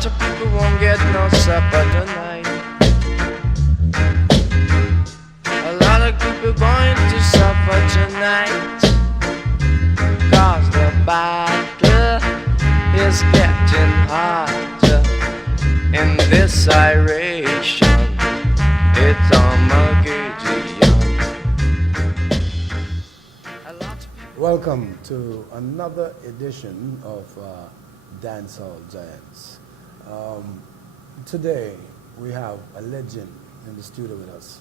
lot of people won't get no supper tonight. A lot of people going to suffer tonight. Cause the battle is getting harder. In this iration, it's Armageddon. Welcome to another edition of Dancehall Giants. Today we have a legend in the studio with us,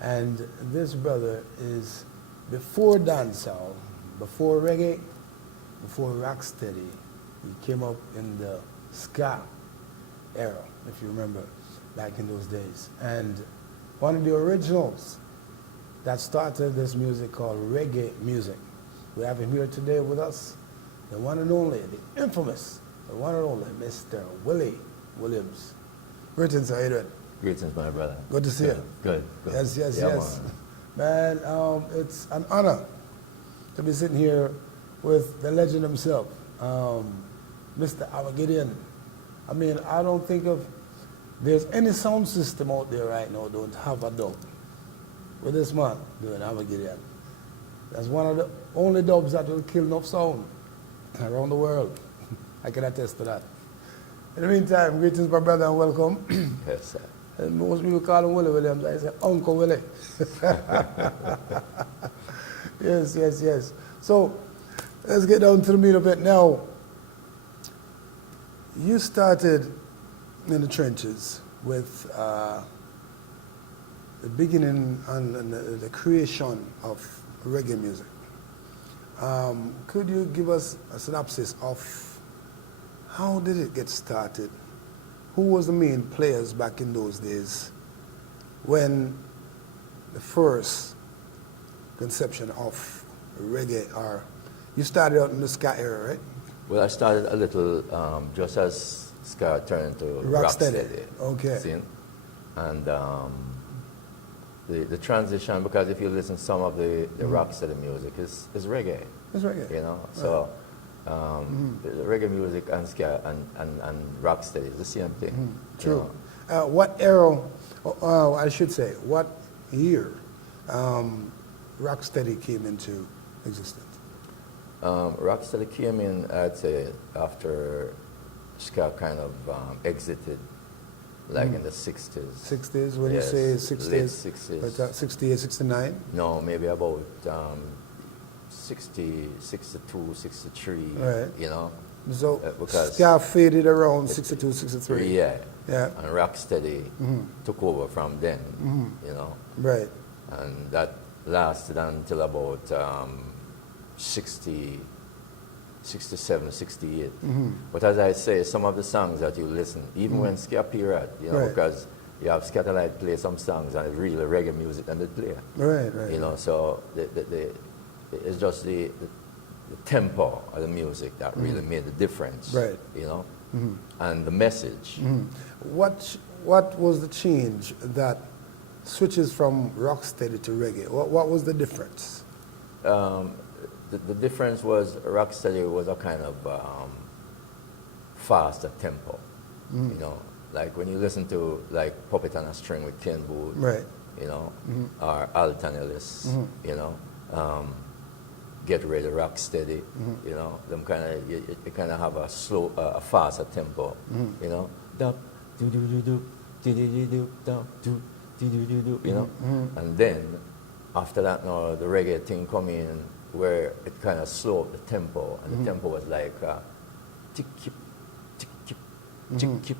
and this brother is before dancehall, before reggae, before rocksteady. He came up in the ska era, if you remember, back in those days, and one of the originals that started this music called reggae music. We have him here today with us, the one and only, the infamous, the one and only Mr. Willi Williams. Greetings, how you doing? Greetings, my brother. Good to see you. Good. Yes, Yeah, yes. Man, it's an honor to be sitting here with the legend himself, Mr. Armageddon. I mean, I don't think there's any sound system out there right now that don't have a dub with this man doing Armageddon. That's one of the only dubs that will kill enough sound around the world. I can attest to that. In the meantime, greetings, my brother, and welcome. Yes, sir. And most people call him Willi Williams. I say, Uncle Willi. Yes. So, let's get down to the meat of it now. You started in the trenches with the beginning and the creation of reggae music. Could you give us a synopsis of how did it get started? Who was the main players back in those days when the first conception of reggae, or you started out in the ska era, right? Well, I started a little, just as ska turned into rocksteady. Okay. See? And the transition, because if you listen to some of the rocksteady music, is reggae. It's reggae. You know, so the reggae music and ska and rocksteady is the same thing. True. You know? What era, I should say, what year rocksteady came into existence? Rocksteady came in, I'd say, after ska kind of exited, like in the 60s. 60s, when yes, you say 60s? Late 60s. 68, 69? No, maybe about 60, 62, 63, right. You know. So because ska faded around 62, 63? Yeah. Yeah. And rocksteady took over from then, you know. Right. And that lasted until about 60, 67, 68. But as I say, some of the songs that you listen, even when ska period, you know, right. because you have Scatterlight play some songs and it's really reggae music and they play. Right. You know, so it's just the tempo of the music that really made the difference. Right. You know, and the message. What was the change that switches from rocksteady to reggae? What was the difference? The difference was rocksteady was a kind of faster tempo, you know, like when you listen to like Puppet on a String with Ken Wood, right. You know, or Alton Ellis, you know, Get Ready Rocksteady, you know, them kind of you kind of have a slow, a faster tempo, you know, do do do do do do do do do do do, you know, and then after that, now the reggae thing come in, where it kind of slowed up the tempo, and the tempo was like tick kip, tick kip, tick kip,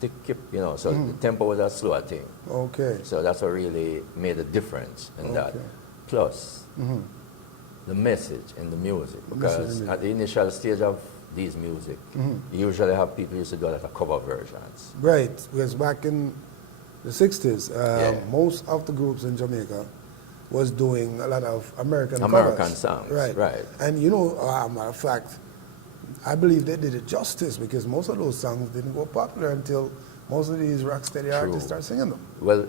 tick kip, you know. So the tempo was a slower thing. Okay. So that's what really made a difference in that. Plus, the message in the music, because at the initial stage of these music, you usually have people used to do a lot of cover versions. Right, because back in the 60s, most of the groups in Jamaica was doing a lot of American covers. Songs, right. And you know, matter of fact, I believe they did it justice, because most of those songs didn't go popular until most of these rocksteady artists start singing them. Well,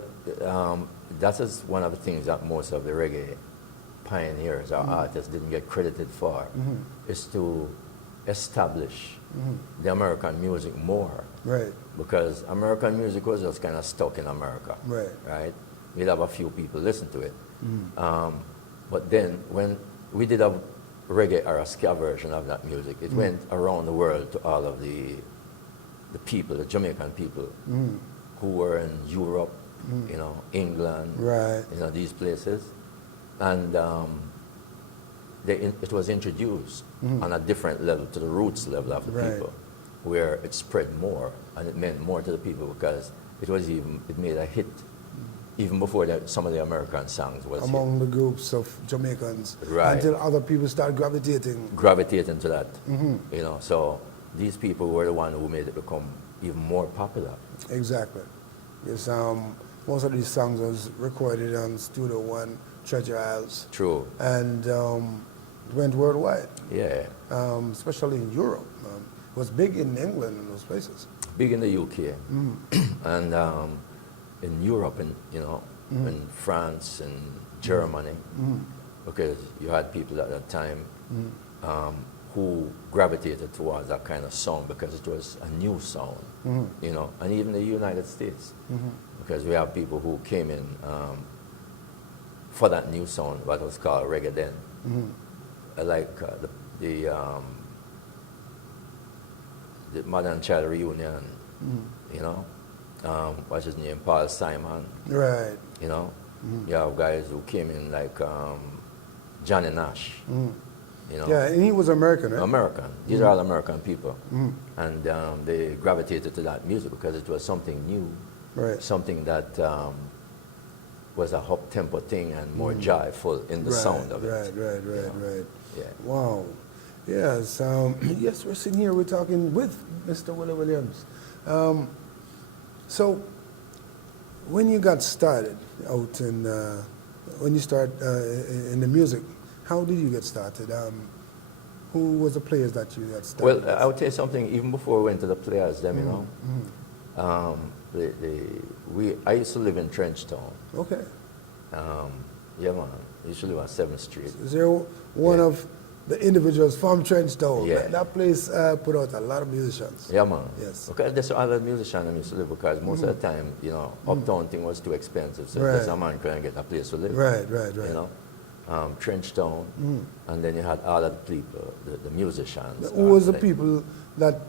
that is one of the things that most of the reggae pioneers or artists didn't get credited for, is to establish the American music more. Right. Because American music was just kind of stuck in America. Right. Right? We'd have a few people listen to it. But then when we did a reggae or a ska version of that music, it went around the world to all of the people, the Jamaican people who were in Europe, you know, England, Right. you know, these places. And it was introduced on a different level, to the roots level of the Right. people, where it spread more, and it meant more to the people because it made a hit even before some of the American songs was Among the groups of Jamaicans. Right. Until other people start gravitating. gravitating to that. You know, so these people were the one who made it become even more popular. Exactly. Yes, most of these songs was recorded on Studio One, Treasure Isles. True. And went worldwide, Yeah. especially in Europe. It was big in England and those places. Big in the UK. And in Europe, and you know, in France and Germany, because you had people at that time who gravitated towards that kind of sound because it was a new sound, you know, and even the United States, because we have people who came in for that new sound, what was called reggae then, like the Modern Child Reunion, you know, what's his name, Paul Simon, Right. you know, you have guys who came in like Johnny Nash, you know. Yeah, and he was American, right? American. These are all American people. And they gravitated to that music because it was something new, Right. something that was a up-tempo thing and more joyful in the sound of it. Right. Yeah. Wow. Yes, yes, we're sitting here, we're talking with Mr. Willi Williams. So, when you got started out in, when you start in the music, how did you get started? Who was the players that you got started Well, I would tell you something, even before we went to the players, them, you know, I used to live in Trenchtown. Okay. Yeah, man. I used to live on 7th Street. Is there one of the individuals from Trenchtown? Yeah. That place put out a lot of musicians. Yeah, man. Yes. Because there's other musicians I used to live because most of the time, you know, uptown thing was too expensive, so Right. there's a man couldn't get a place to live. Right. You know, Trenchtown, and then you had all of the people, the musicians. Who was the like- people that,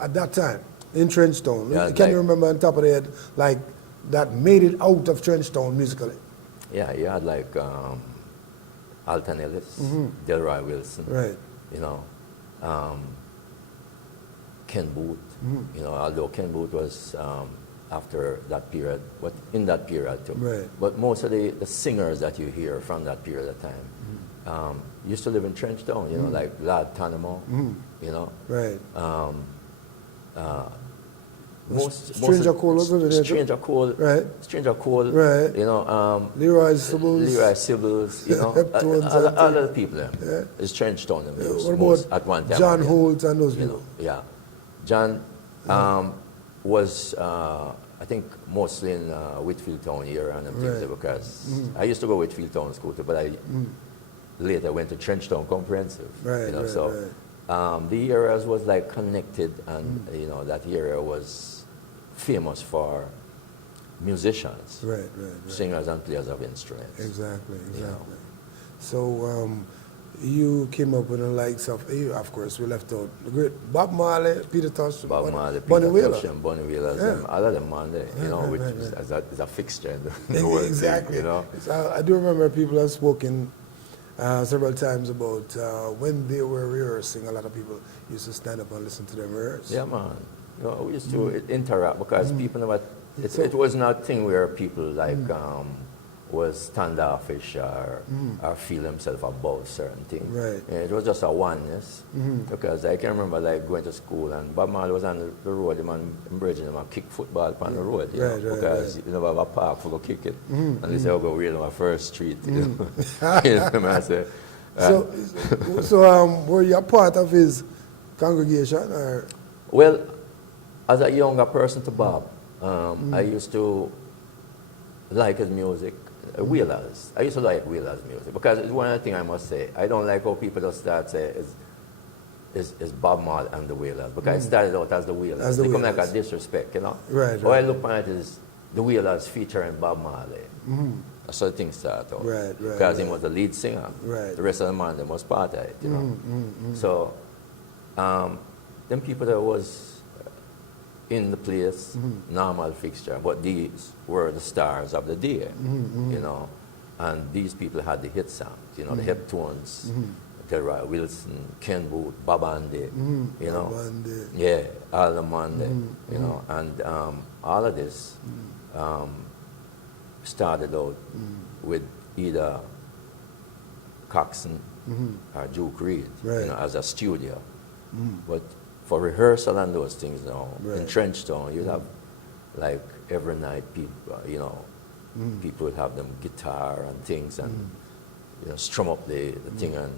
at that time, in Trenchtown, Yeah, can like- you remember on top of the head, like, that made it out of Trenchtown musically? Yeah, you had like Alton Ellis, Delroy Wilson, Right. you know, Ken Booth, you know, although Ken Booth was after that period, but in that period too. Right. But most of the singers that you hear from that period of time used to live in Trenchtown, you know, like Lad Tanamo, you know. Right. Stranger Cole was over there too? Stranger Cole, Right. Stranger Cole, Right. you know, Leroy Sibbles. Leroy Sibbles, you know, Heptones all and of the people there. Yeah. It's Trenchtown them most, What most about at one time. John yeah. Holt and those You people? know, yeah. John was, I think, mostly in Whitfield Town here and them things Right. there because I used to go Whitfield Town school too, but I later went to Trenchtown Comprehensive. Right, you know, right, so right. the areas was like connected, and you know that area was famous for musicians, Right. singers and players of instruments. Exactly. know. So, you came up with the likes of course, we left out the great Bob Marley, Peter Tosh, Bob Marley, Bunny Peter Wheeler. Tosh and Bunny Wheeler, Yeah. all of them on there, you know, Right, which right, is a fixture in the world. Exactly. You know. So I do remember people have spoken several times about when they were rehearsing, a lot of people used to stand up and listen to them rehearse. Yeah, man. You know, we used to interact because people never. So- It was not a thing where people like was standoffish or feel themselves above certain things. Right. Yeah, it was just a oneness. Because I can remember like going to school and Bob Marley was on the road, the man embracing them and kick football on the road, you know, Right, because right. you never have a park for go kick it. And they say, "Oh, go read on my first street." You know, you know what I say? So were you a part of his congregation or? Well, as a younger person to Bob, I used to like his music. Wheelers. I used to like Wheelers music because it's one of the things I must say. I don't like how people just start say is is Bob Marley and the Wailers, because I started out as the Wailers. As the They come like a Wailers. disrespect, you know. Right, How I right. look at it is the Wailers featuring Bob Marley. That's how the thing started out. Right, right, Because he right. was the lead singer. Right. The rest of the man, they was part of it, you know. So, them people that was in the place, normal fixture, but these were the stars of the day, you know. And these people had the hit songs, you know, the Heptones, Delroy Wilson, Ken Booth, Bob Andy, you know. Bob Andy. Yeah, all the Monday, you know. And all of this started out with either Coxsone or Duke Reed, Right. you know, as a studio. But for rehearsal and those things now, in Right. Trenchtown, you'd have like every night people, you know, people would have them guitar and things and, you know, strum up the thing, and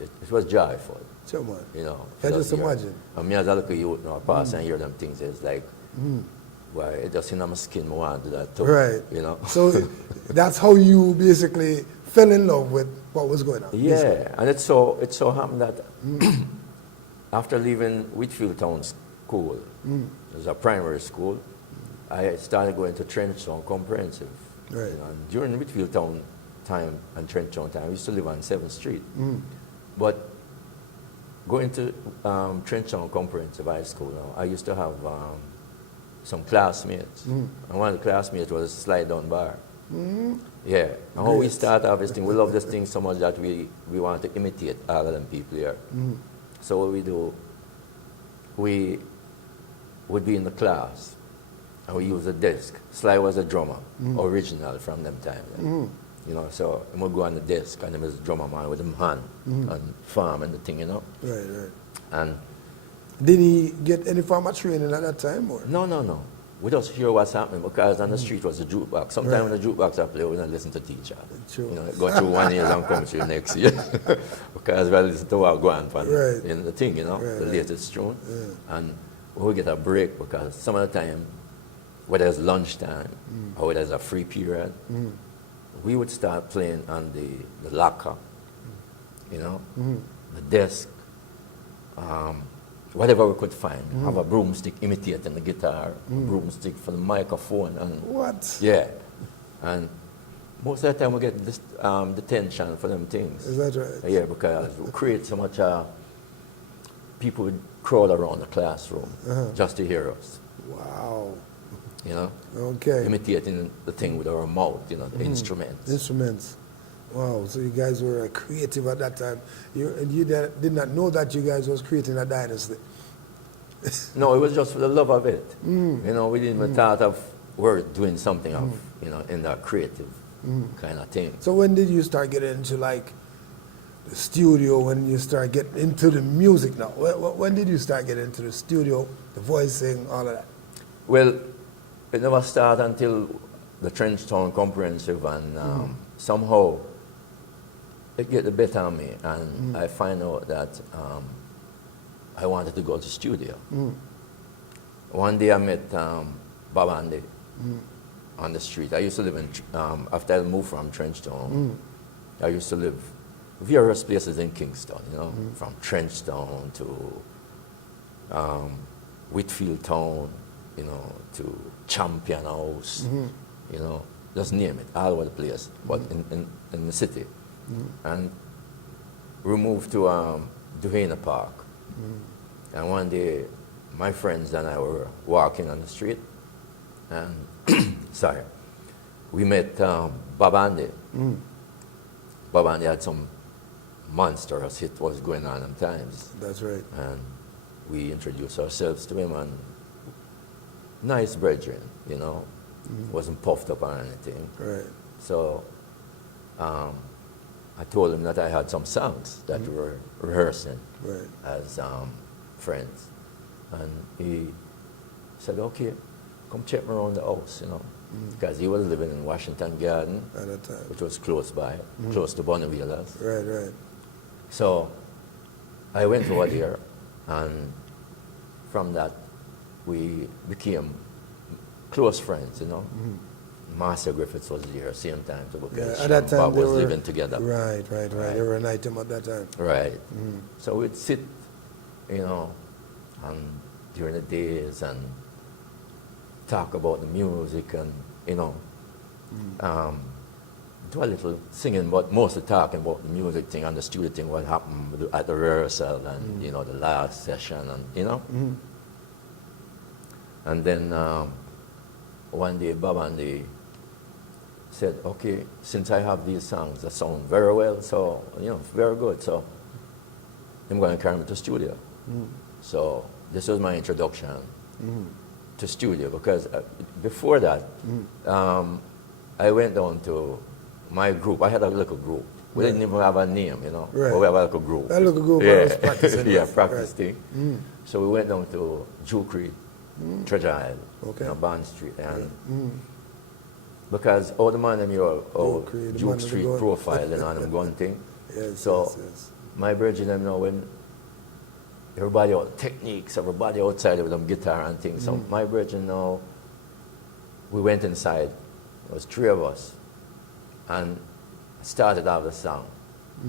it was joyful, So much. you know. I just Hear- imagine. And me as a little youth now, pass and hear them things, it's like, why, it just in my skin, I want to do that too, Right. you know. So that's how you basically fell in love with what was going on. Yeah, and it so happened that after leaving Whitfield Town School, it was a primary school, I started going to Trenchtown Comprehensive. Right. You know, and during Whitfield Town time and Trenchtown time, I used to live on 7th Street. But going to Trenchtown Comprehensive High School now, I used to have some classmates. And one of the classmates was Slide Down Bar. Yeah, and how we Great. start off this thing, we love this thing so much that we want to imitate all of them people here. So what we do, we would be in the class and we use a desk. Sly was a drummer, original from them time. You know, so he would go on the desk and he was a drummer man with him hand and farm and the thing, you know. Right, right. And Did he get any form of training at that time? Or? no. We just hear what's happening because on the street was a jukebox. Sometimes Right. when the jukebox I play, we don't listen to teacher. True. You know, go through 1 year and come through next year. Because we listen to what go on for Right. you know, the thing, you know, Right, the right. latest tune. And we get a break because some of the time, whether it's lunchtime or whether it's a free period, we would start playing on the locker, you know, the desk, whatever we could find. Have a broomstick imitating the guitar, a broomstick for the microphone, and What? yeah, and most of the time we get this detention for them things. Is that right? Yeah, because we create so much. People would crowd around the classroom just to hear us. Wow. You know, Okay. imitating the thing with our mouth. You know, the instruments. Instruments. Wow. So you guys were creative at that time. You did not know that you guys was creating a dynasty. No, it was just for the love of it. You know, we didn't even thought of we're doing something of, you know, in that creative kind of thing. So when did you start getting into like the studio? When you start getting into the music now? When did you start getting into the studio, the voicing, all of that? Well, it never started until the Trenchtown Comprehensive, and somehow it get the better of me, and I find out that I wanted to go to studio. One day I met Bob Andy on the street. I used to live in, after I moved from Trenchtown, I used to live various places in Kingston, you know, from Trenchtown to Whitfield Town, you know, to Champion House, you know, just name it, all over the place, but in the city. And we moved to Duhana Park. And one day, my friends and I were walking on the street, and, sorry, we met Bob Andy. Bob Andy had some monstrous hit was going on at times. That's right. And we introduced ourselves to him, and nice brethren, you know, wasn't puffed up on anything. Right. So I told him that I had some songs that we were rehearsing Right. as friends. And he said, okay, come check me around the house, you know, because he was living in Washington Garden, At that time. which was close by, close to Bonnevillas. Right, right. So I went over there, and from that, we became close friends, you know. Marcia Griffiths was there same time too, Yeah, because at that time Bob they was were living together. Right. Right. They were an item at that time. Right. So we'd sit you know, and during the days and talk about the music and, you know, do a little singing, but mostly talking about the music thing and the studio thing, what happened at the rehearsal and, you know, the last session and, you know. And then one day Bob and they said, okay, since I have these songs that sound very well, so, you know, very good, so I'm going to carry them to the studio. So this was my introduction to studio, because before that, I went down to my group. I had a little group. We didn't even have a name, you know, but we have a little group. That little group yeah. was practicing. Yeah, practicing. So we went down to Jew Creek, Treasure Isle, you know, Bond Street, and because all the man them here, Duke Street profile, you know, and them gun thing. So my brethren them know when everybody out techniques, everybody outside with them guitar and things. So my brethren now, we went inside. There was 3 of us, and started off the song.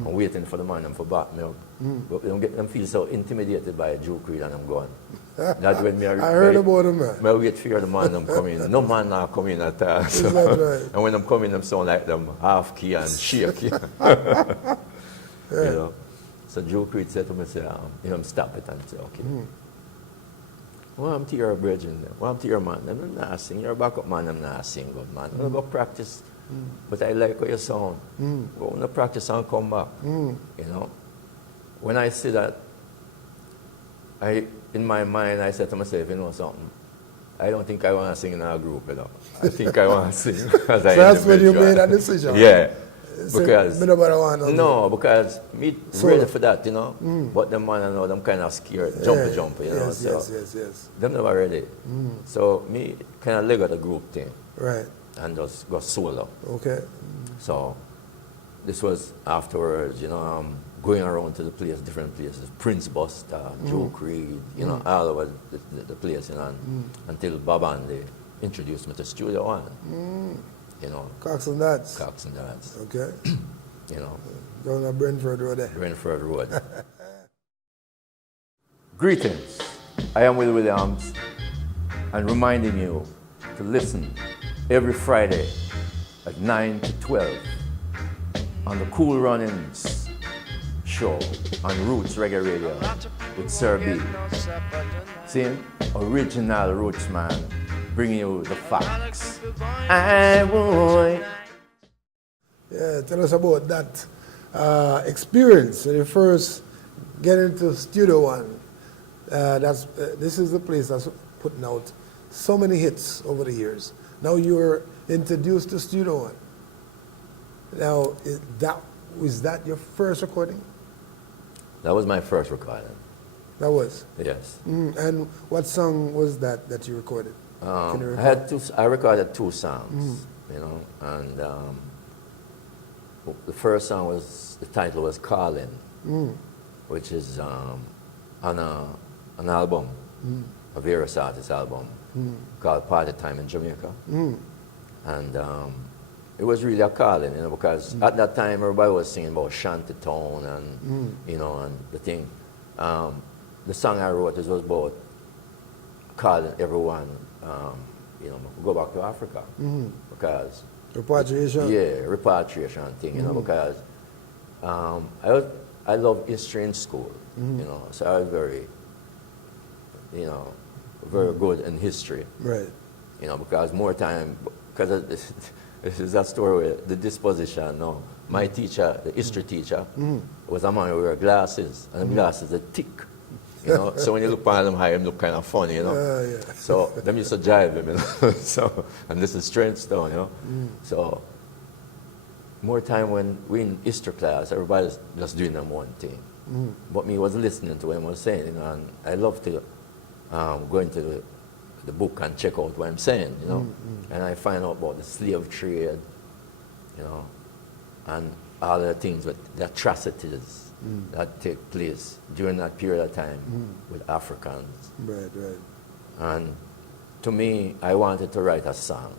I'm waiting for the man them for back me up. But they don't get them feel so intimidated by a Jew Creed and I'm gone. That's when me I heard about them, man. I wait for the man them come in. No man now come in at all. So, right? And when them come in, them sound like them half key and shake. You know. So Jew Creed said to me, say, you know, stop it and say, okay. Well, I'm to your brethren. Well, I'm to your man. I'm not sing. You're a backup man. I'm not sing good man. I'm go practice. But I like how you sound. Go on the practice and come back. You know. When I see that, in my mind, I said to myself, you know something, I don't think I want to sing in a group, you know. I think I want to sing as So that's when you made that decision? Yeah. So Because, no, because me ready for that, you know. But the man, I know, them kind of scared, jump, you know. Yes. Them never ready. So me kind of leg out the group thing. Right. And just go solo. Okay. So this was afterwards, you know, going around to the place, different places, Prince Buster, Joe Creed, you know, all over the place, you know, until Bob and they introduced me to Studio One. You know. Cox and Dads. Cox and Dads. Okay. You know. Down at Brentford Road there. Brentford Road. Greetings. I am Willi Williams, and reminding you to listen every Friday at 9 to 12 on the Cool Runnings show on Roots Reggae Radio with SirB. See, original Roots man, bringing you the facts. I would. Yeah, tell us about that experience when you first get into Studio One. This is the place that's putting out so many hits over the years. Now you're introduced to Studio One. Now, was that your first recording? That was my first recording. That was? Yes. And what song was that you recorded? I recorded 2 songs, you know, and the first song the title was Calling, which is on an album, a various artist album called Party Time in Jamaica. And it was really a calling, you know, because at that time everybody was singing about Shantytown and, you know, and the thing. The song I wrote was about calling everyone, you know, go back to Africa. Because repatriation? Yeah, repatriation thing, you know, because I love history in school, you know, so I was very, you know, very good in history. Right. You know, because more time, because this is that story with the disposition, no. My teacher, the history teacher, was a man who wear glasses, and the glasses are thick. You know, so when you look at them high, them look kind of funny, you know. Yeah. So them used to jive him, you know. So, and this is strength stone, you know. So more time when we in history class, everybody's just doing them one thing. But me was listening to what he was saying, you know, and I love to go into the book and check out what I'm saying, you know. And I find out about the slave trade, you know, and all the things, with the atrocities that take place during that period of time with Africans. Right. And to me, I wanted to write a song,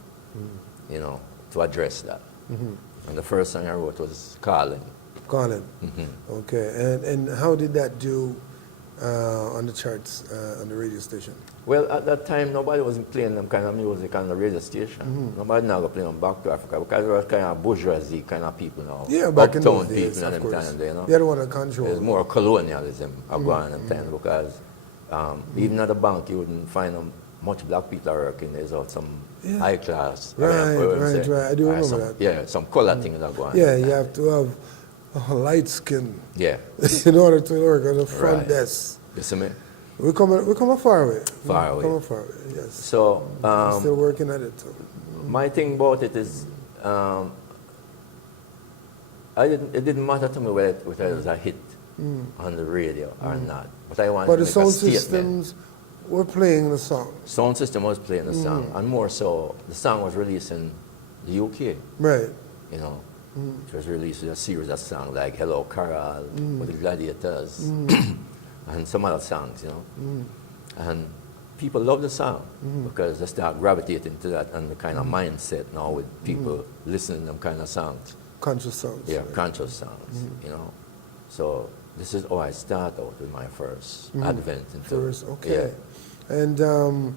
you know, to address that. And the first song I wrote was Calling. Okay, and how did that do on the charts on the radio station? Well, at that time, nobody wasn't playing them kind of music on the radio station. Nobody now go play them back to Africa because they were kind of bourgeoisie kind of people now. Yeah, back in those Uptown days, people of in course. them time, you know. They don't want to control. There's more colonialism going in time because even at the bank, you wouldn't find much black people are working. There's some high class. Right. I do remember that. Yeah, some color things that go on. Yeah, you have to have a light skin Yeah. in order to work on the front Right. desk. You see me? We're coming far away. Far away. Coming far away, yes. So, I'm still working at it. my thing about it is, it didn't matter to me whether it was a hit on the radio or not. But I wanted But to the make sound a statement. systems were playing the song. Sound system was playing the song, and more so, the song was released in the UK. Right. You know, it was released with a series of songs like Hello Carol, with the Gladiators, and some other songs, you know. And people love the song because they start gravitating to that and the kind of mindset now with people listening to them kind of songs. Conscious songs. Yeah, right. conscious songs, you know. So this is how I start out with my first advent into First, okay. Yeah. And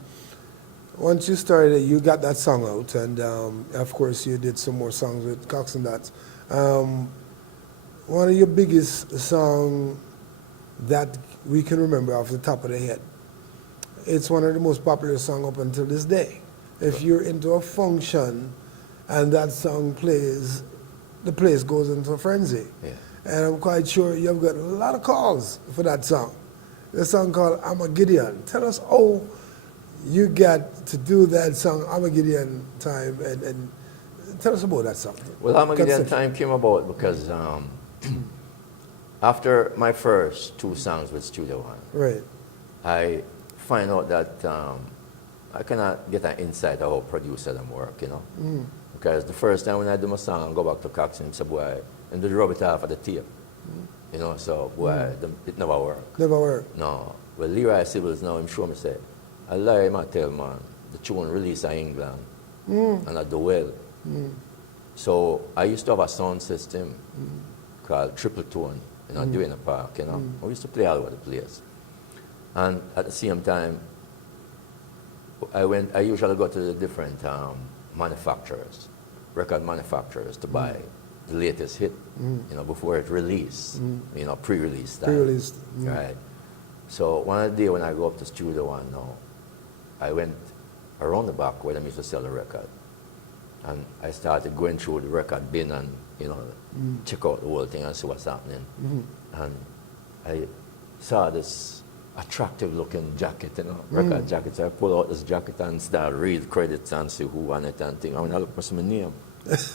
once you started, you got that song out, and of course you did some more songs with Cox and Dots. One of your biggest songs that we can remember off the top of the head. It's one of the most popular songs up until this day. If you're into a function and that song plays, the place goes into a frenzy. Yeah. And I'm quite sure you've got a lot of calls for that song. The song called I'm a Gideon. Tell us how you got to do that song, I'm a Gideon time, and tell us about that song. Well, I'm a Gideon time came about because after my first two songs with Studio One, Right. I find out that I cannot get an insight of how producer them work, you know. Because the first time when I do my song, I go back to Cox and say, boy, and they rub it off of the tape. You know, so, boy, it never worked. Never worked. No. Well, Leroy Sibbles now, I'm sure me say, I lie, I tell man, the tune released in England, and I do well. So I used to have a sound system called Triple Tone, you know, doing a park, you know. We used to play all over the place. And at the same time, I usually go to the different manufacturers, record manufacturers, to buy the latest hit, you know, before it released, you know, pre-release style. Pre-released. Right. So one day when I go up to Studio One now, I went around the back where they used to sell the record. And I started going through the record bin and, you know, check out the whole thing and see what's happening. And I saw this attractive looking jacket, you know, record jacket. So I pull out this jacket and start read credits and see who won it and thing. I mean, I look for my name.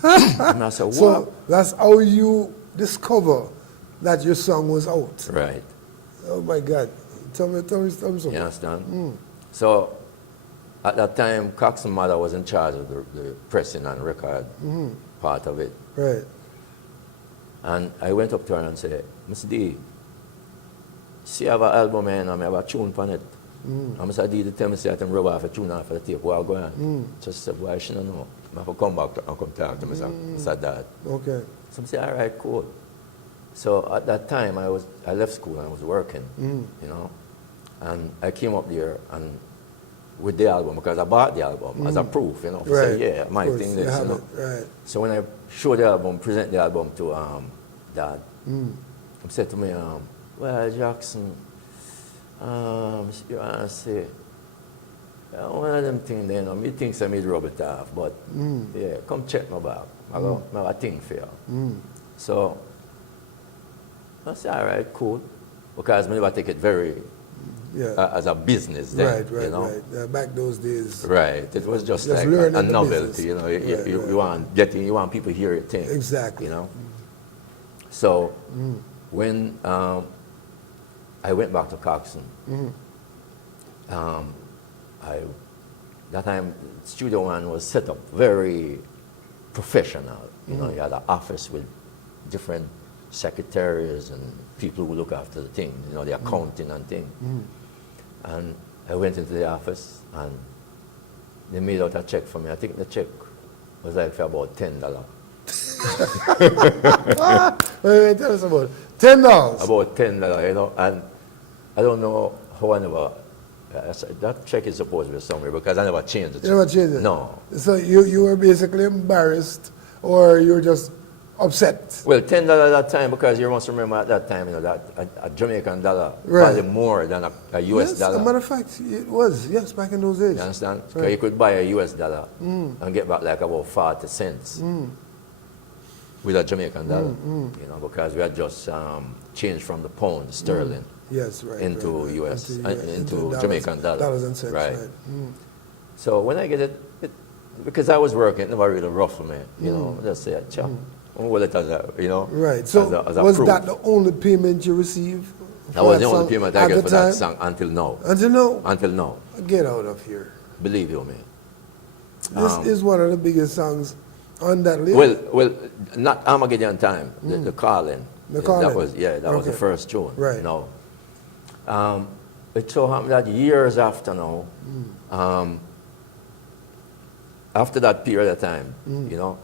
And I said, wow. So that's how you discover that your song was out. Right. Oh my God. Tell me something. You understand? So at that time, Cox's mother was in charge of the pressing and record part of it. Right. And I went up to her and said, Miss D, see I have an album and I have a tune on it. And Miss D, they tell me say I can rub off a tune off of the tape. Where I go on? So she said, why she don't know? I have to come back and come talk to me. I said that. Okay. So I said, all right, cool. So at that time, I left school and I was working, you know. And I came up there and with the album, because I bought the album as a proof, you know. To say, yeah, my thing this, you know. Right. So when I showed the album, present the album to Dad, he said to me, well, Jackson, you want to say, one of them things, you know, me thinks I made rub it off, but yeah, come check my back. I have a thing for you. So I said, all right, cool. Because I never take it very as a business then, right, you know. Right. Back those days. Right. It was just like a novelty, you know. You want people to hear your thing. Exactly. You know. So when I went back to Coxon, that time Studio One was set up very professional. You know, you had an office with different secretaries and people who look after the thing, you know, the accounting and thing. And I went into the office and they made out a check for me. I think the check was like for about $10. Wait, tell us about $10. About $10, you know. And I don't know how I never. That check is supposed to be somewhere because I never changed it. You never changed it? No. So you were basically embarrassed, or you were just upset? Well, $10 at that time, because you must remember at that time, you know, that a Jamaican dollar Right. valued more than a US Yes, dollar. as a matter of fact, it was, yes, back in those days. You understand? Because Right. you could buy a US dollar and get back like about 40 cents with a Jamaican dollar, you know, because we had just changed from the pound sterling Yes, right. into right, US, into dollars, Jamaican dollar. Dollars and cents, right. right. So when I get it, because I was working, it never really ruffled me, you know, just say, chop, well, it as a, you know, Right, so as a was proof. that the only payment you received? That was the song only payment I at get the for time? that song until now. Until now? Until now. Get out of here. Believe you me. This is one of the biggest songs on that list. Well, not Armageddon Time, the Calling. The Yeah, Calling. That was, that was the Okay. first tune. Right. No. It so happened that years after now, after that period of time, you know,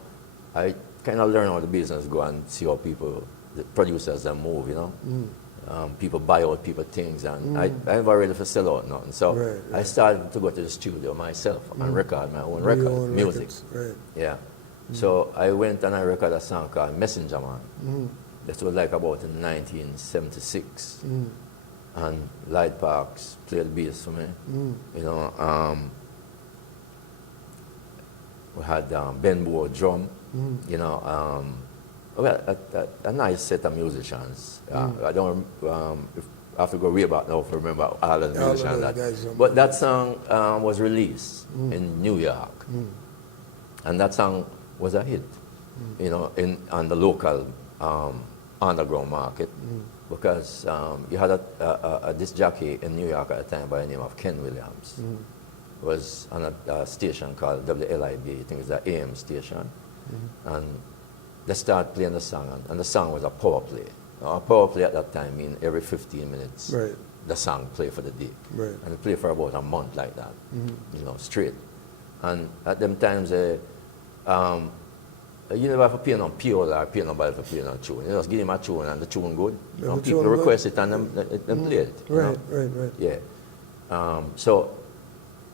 I kind of learned how the business go and see how people, the producers, that move, you know. People buy out people things, and I never ready for sell out nothing. So Right, I started to go to the studio myself and record my own Your record, own music. records, Right. Yeah. So I went and I recorded a song called Messenger Man. That was like about in 1976. And Light Parks played bass for me. You know, we had Ben Boer drum. You know, well, a nice set of musicians. I don't. If I have to go way back now to remember all of the All of musicians. those guys, But that song was released in New York, and that song was a hit. You know, on the local underground market, because you had a disc jockey in New York at the time by the name of Ken Williams. Was on a station called WLIB. I think it's an AM station, and they started playing the song, and the song was a power play. Now, a power play at that time mean every 15 minutes Right. the song play for the day, Right. and it played for about a month like that, you know, straight. And at them times, you never have to pay no PO or pay nobody for playing a tune. You just give them a tune and the tune good. You know, the people tune good. request it and them play it. you Right, know? right. Yeah. So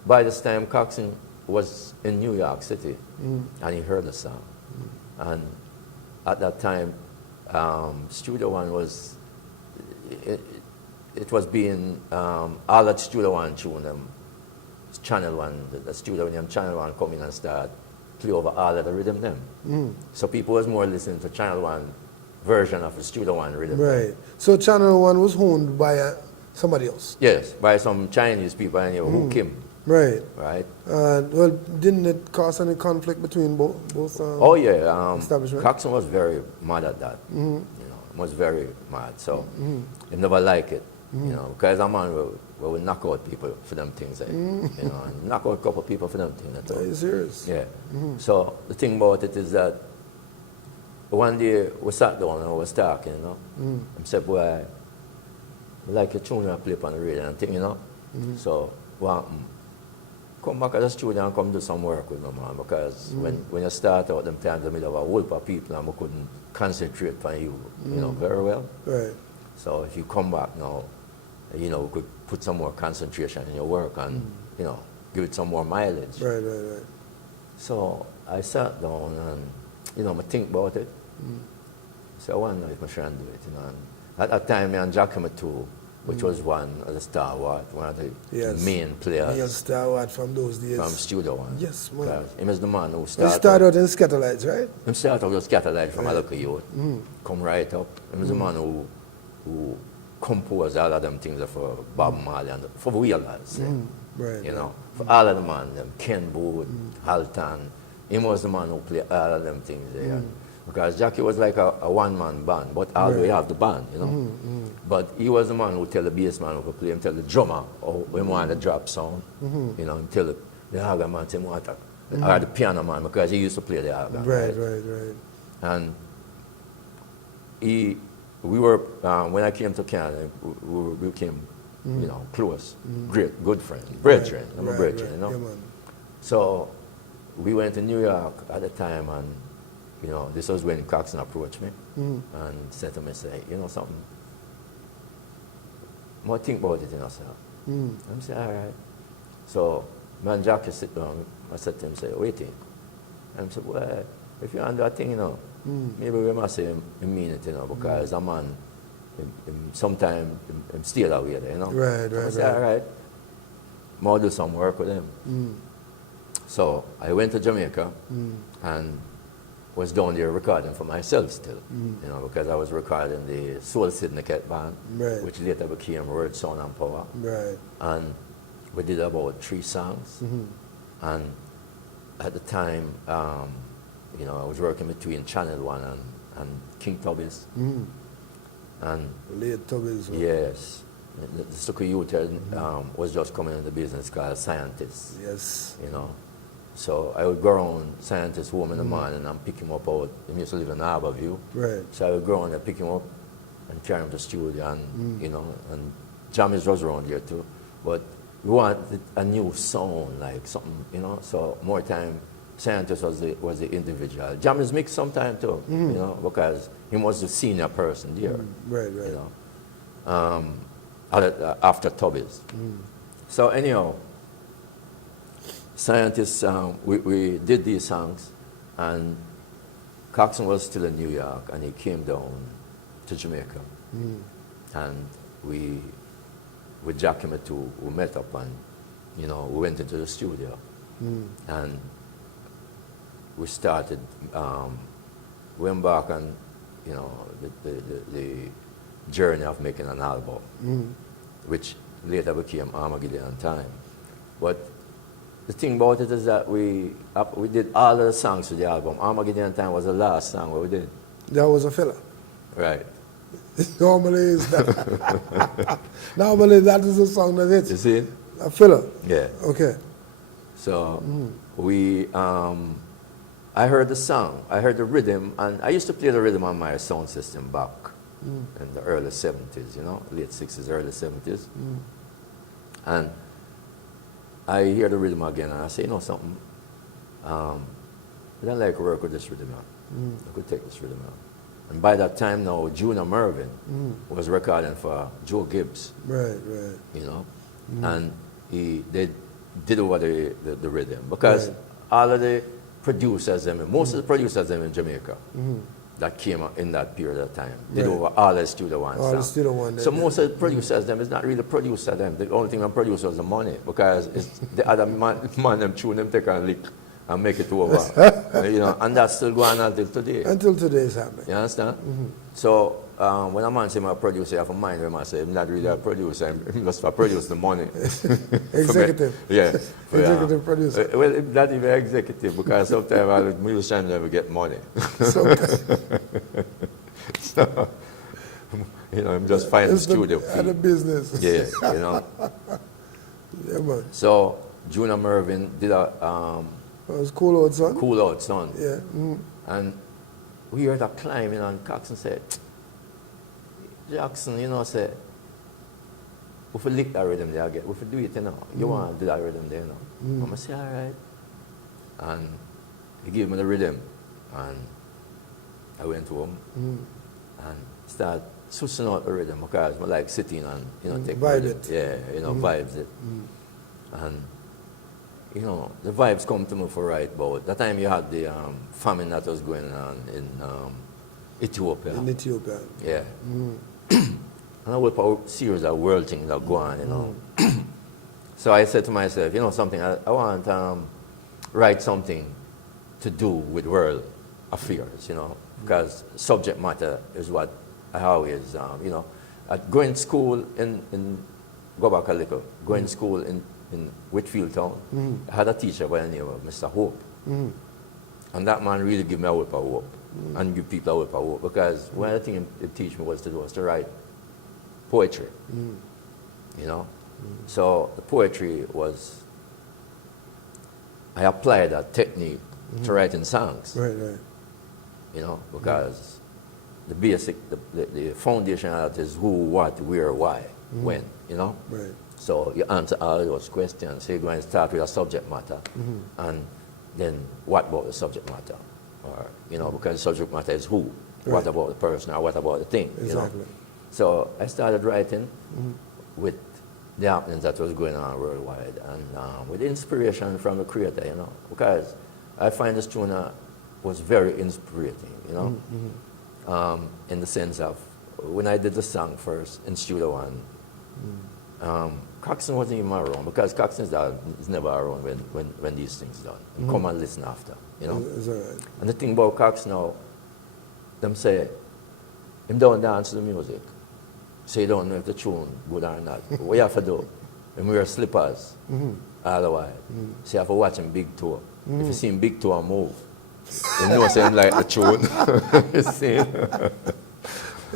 by this time, Coxon was in New York City, and he heard the song. And at that time, Studio One was, it was being, all that Studio One tune, Channel One, the Studio One, Channel One come in and start play over all of the rhythm them. So people was more listening to Channel One version of the Studio One rhythm. Right. So Channel 1 was owned by somebody else. Yes, by some Chinese people anyway, who came, Right. right? Well, didn't it cause any conflict between both Oh yeah, establishment? Coxon was very mad at that. You know, was very mad. So he never liked it. You know, because a man will knock out people for them things. You know, and knock out a couple of people for them things. Are you serious? Yeah. So the thing about it is that one day we sat down and we was talking. You know, I said, "Boy, I like your tune you play on the radio and thing, you know." So come back at the studio and come do some work with me, man. Because when you start out, them times in the middle of a whole of people and we couldn't concentrate on you, you know, very well. Right. So if you come back now, you know, we could put some more concentration in your work and, you know, give it some more mileage. Right, right, right. So I sat down and, you know, I think about it. So I wonder if I should do it, you know. And at that time, me and Jack came too, which was one of the one of the Yes. main players Neil Starward from those days. from Studio One. Yes, man. Because he was the man who He started. started out in Scatterlights, right? Him started out with Scatterlight from a local youth. Come right up. He was the man who composed all of them things for Bob Marley and for Wheelers. Right. You know, for all of the man, them Ken Booth, Halton. He was the man who played all of them things there. Because Jackie was like a one-man band, but although he have the band, you know. But he was the man who tell the bass man who could play, him tell the drummer when he wanted to drop sound. You know, him tell the organ man, tell him what or the piano man, because he used to play the organ. Right. And we were, when I came to Canada, we became, you know, close, great, good friends, brethren, I'm a brethren, you know. Yeah, man. So we went to New York at the time, and, you know, this was when Coxon approached me and said to me, say, you know something, more think about it, you know, sir. I'm saying, all right. So, man, Jackie sit down. I said to him, say, waiting. And I said, well, if you want to do a thing, you know, maybe we must say him mean it, you know, because a man, sometimes him stay that way, you know. Right, I said, all right. I'll do some work with him. So I went to Jamaica and was down there recording for myself still, you know, because I was recording the Soul Syndicate band, Right. which later became Word, Sound and Power. Right. And we did about 3 songs. And at the time, you know, I was working between Channel 1 and King Tubby's. And Late Tubby's. yes, the Suku Youth was just coming into business called Scientists. Yes. You know. So I would go around Scientists home in the morning and pick him up out. He used to live in Harborview. Right. So I would go around and pick him up and carry him to the studio and, you know, and Jammys was around there too. But we wanted a new sound, like something, you know. So more time, Scientist was the individual. Jammys mixed sometime too, you know, because he was the senior person there. Right, right. You know. After Tubby's. So anyhow, Scientists, we did these songs, and Coxon was still in New York, and he came down to Jamaica. And with Jack and two, we met up, and, you know, we went into the studio. And we started, we embarked on, you know, the journey of making an album, which later became Armageddon Time. But the thing about it is that we did all of the songs for the album. Armageddon Time was the last song we did. That was a filler. Right. Normally is that. Normally that is a song that hits. You see? A filler. Yeah. Okay. So I heard the song, I heard the rhythm, and I used to play the rhythm on my sound system back in the early 70s, you know, late 60s, early 70s. And I hear the rhythm again, and I say, you know something, I don't like to work with this rhythm now. I could take this rhythm out. And by that time now, Junior Mervyn was recording for Joe Gibbs. Right, right. You know, and they did over the rhythm, because all of the producers, most of the producers in Jamaica that came up in that period of time did over all the Studio One All the Studio One. So most of the producers is not really producer the only thing that produce was the money, because it's the other man them tune them take and lick and make it over. You know, and that's still going on until today. Until today is happening. You understand? So when a man say I'm a producer, I have to mind him, I say I'm not really a producer, I'm just for produce the money. Executive. Yeah. Executive producer. Well, it's not even executive, because sometimes the musician never get money. So, you know, I'm just finding the studio fee. And the business. Yeah, you know. Yeah, man. So Junior Mervyn did a It was Cool Out Son. Cool Out Son. Yeah. And we heard a climbing, and Coxon said, Jackson, you know, say, if we lick that rhythm there again, if we do it, you know, you want to do that rhythm there, you know. I'm going to say, all right. And he gave me the rhythm, and I went home and started sussing out the rhythm, because I like sitting and, you know, take vibe rhythm. it. Yeah, you know, vibes it. And, you know, the vibes come to me for right about that time you had the famine that was going on in Ethiopia. In Ethiopia. Yeah. And I work for a series of world things that go on, you know. So I said to myself, you know something, I want to write something to do with world affairs, you know, because subject matter is what I always, you know, going to school go back a little, going to school in Whitfield Town, I had a teacher by the name of Mr. Hope. And that man really gave me a whip of hope, and give people a whip of hope, because one of the things he teach me was to write poetry, you know. So the poetry was, I applied that technique to writing songs, Right, right. you know, because the basic, the foundation of that is who, what, where, why, when, you know. Right. So you answer all those questions. So you're going to start with a subject matter, and then what about the subject matter? Or, you know, because the subject matter is who, what about the person, or what about the thing, Exactly. you know? So I started writing, with the happenings that was going on worldwide, and with inspiration from the creator, you know, because I find this tune was very inspirating, you know, in the sense of when I did the song first in Studio One, Coxsone wasn't even around, because Coxsone is never around when these things done. And come and listen after, you know. Right. And the thing about Cox now, them say, him don't dance to the music. So you don't know if the tune good or not. What you have to do, him wear slippers all the while. So you have to watch him big tour. If you see him big tour move, you know him like the tune. You see?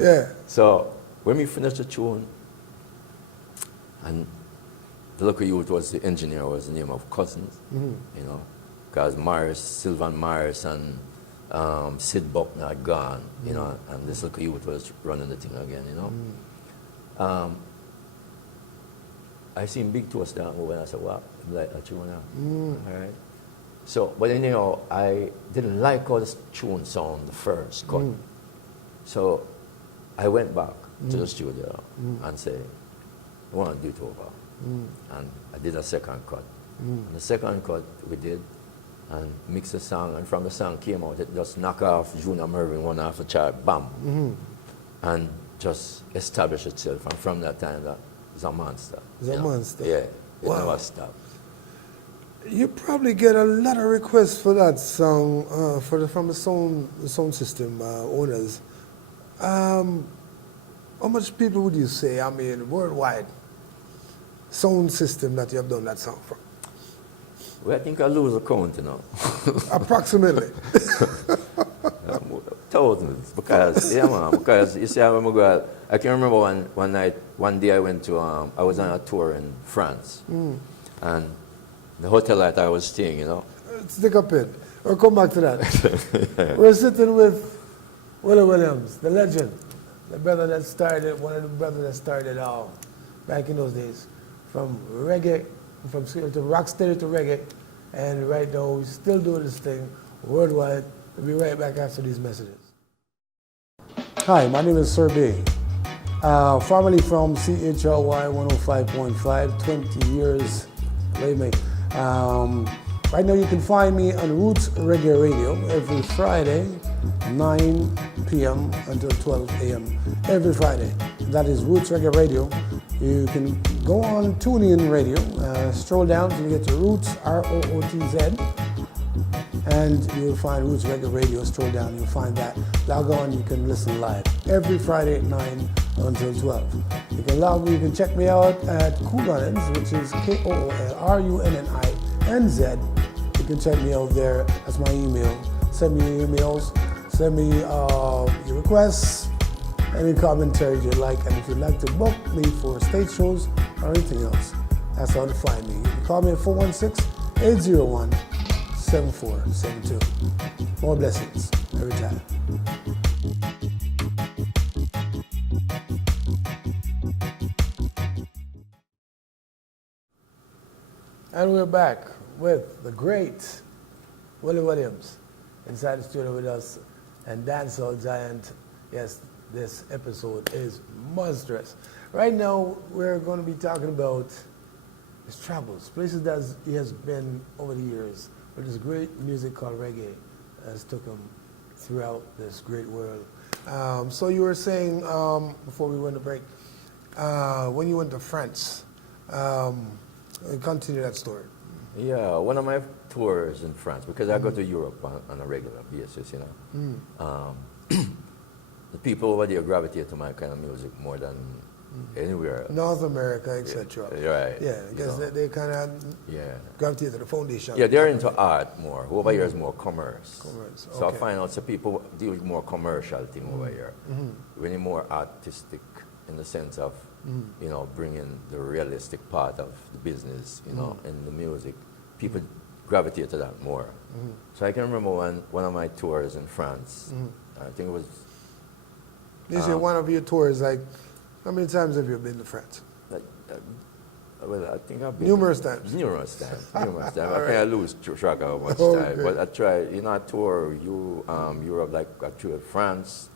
Yeah. So when we finished the tune, and the local youth was the engineer, was the name of Cousins, you know, because Sylvan Morris and Sid Buckner had gone, you know, and this local youth was running the thing again, you know. I seen Big Toast down over and I said, wow, I'm like a tune now. All right. So, but anyhow, I didn't like how this tune sound the first cut. So I went back to the studio and said, I want to do it over. And I did a second cut. And the second cut we did, and mixed the song, and from the song came out, it just knocked off Junior Mervyn one off the chart, bam. And just established itself. And from that time, that was a monster. It's a monster. Yeah, it Wow. never stopped. You probably get a lot of requests for that song from the sound system owners. How much people would you say, I mean, worldwide, sound system that you have done that song from? Well, I think I lose a count, you know. Approximately. Thousands, because, yeah, man, because you see, I can remember one day I went to, I was on a tour in France, and the hotel that I was staying, you know. Stick up in. We'll come back to that. We're sitting with Willi Williams, the legend, the brother that started, one of the brothers that started back in those days, from reggae, from rocksteady to reggae, and right now we're still doing this thing worldwide. We'll be right back after these messages. Hi, my name is SirB. Formerly from CHLY 105.5, 20 years. Wait a minute. Right now you can find me on Roots Reggae Radio every Friday, 9 p.m. until 12 a.m. every Friday. That is Roots Reggae Radio. You can go on TuneIn Radio, stroll down till you get to Roots, ROOTZ, and you'll find Roots Reggae Radio. Stroll down, you'll find that. Log on, you can listen live every Friday at 9 until 12. You can check me out at Koolrunnins, which is KOOLRUNNINZ. You can check me out there. That's my email. Send me your emails. Send me your requests, any commentary you'd like, and if you'd like to book me for stage shows or anything else, that's how to find me. You can call me at 416-801-7472. More blessings every time. And we're back with the great Willi Williams inside the studio with us, and Dancehall Giant. Yes, this episode is monstrous. Right now, we're going to be talking about his travels, places that he has been over the years, where this great music called reggae has took him throughout this great world. So you were saying, before we went to break, when you went to France, continue that story. Yeah, one of my tours in France, because I go to Europe on a regular basis, you know. The people over there gravitate to my kind of music more than anywhere else. North America, etc. Yeah, right. Yeah, because they kind of gravitate to the foundation. Yeah, they're into art more. Over here is more commerce. Commerce, So I okay. find out some people deal with more commercial thing over here. We need more artistic in the sense of, you know, bringing the realistic part of the business, you know, in the music. People gravitate to that more. So I can remember one of my tours in France, I think it was... This is one of your tours, like, how many times have you been to France? Well, I think I've been... Numerous times. Numerous times. I Right. kind of lose track of how much Okay. time. But I try, you know, I tour Europe, like I toured France,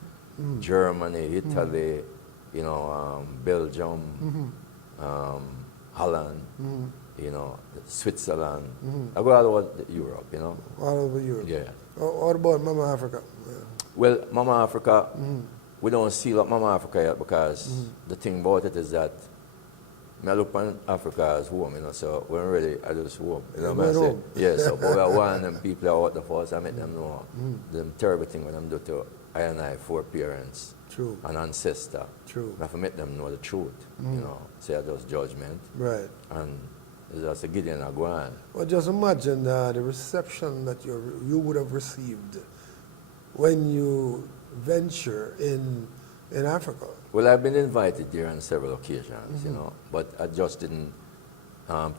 Germany, Italy, you know, Belgium, Holland, you know, Switzerland. I go all over Europe, you know. All over Europe. Yeah. What about Mama Africa? Yeah. Well, Mama Africa, we don't seal up Mama Africa yet because the thing about it is that I look on Africa as home, you know, so when I'm ready, I just home. You know what I say? home. Yeah, so but we are one of them people are out the force, I make them know the terrible thing when I'm do to I and I foreparents, True. an ancestor. True. I have to make them know the truth, you know, say I just judgment. Right. And it's just a Gideon a go on. Well, just imagine the reception that you would have received when you venture in Africa. Well, I've been invited there on several occasions, you know, but I just didn't